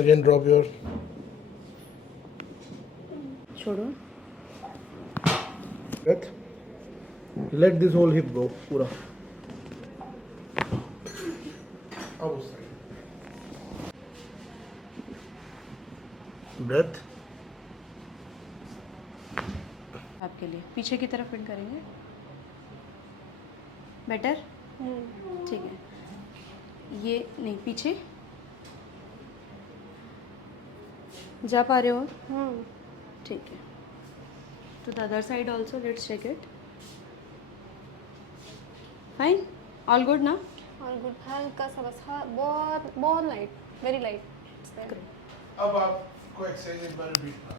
Again, drop your छोड़ो. breath. Let this whole hip go. पूरा. अब उस side. Breath. आपके लिए पीछे की तरफ पिन करेंगे. बेटर. ठीक है. ये नहीं, पीछे जा पा रहे हो. ठीक है. तो the other side also let's check it. Fine. All good ना. और गुड. हल्का सा बस, हाँ, बहुत बहुत लाइट, वेरी लाइट. अब आपको एक्सरसाइज एक बार रिपीट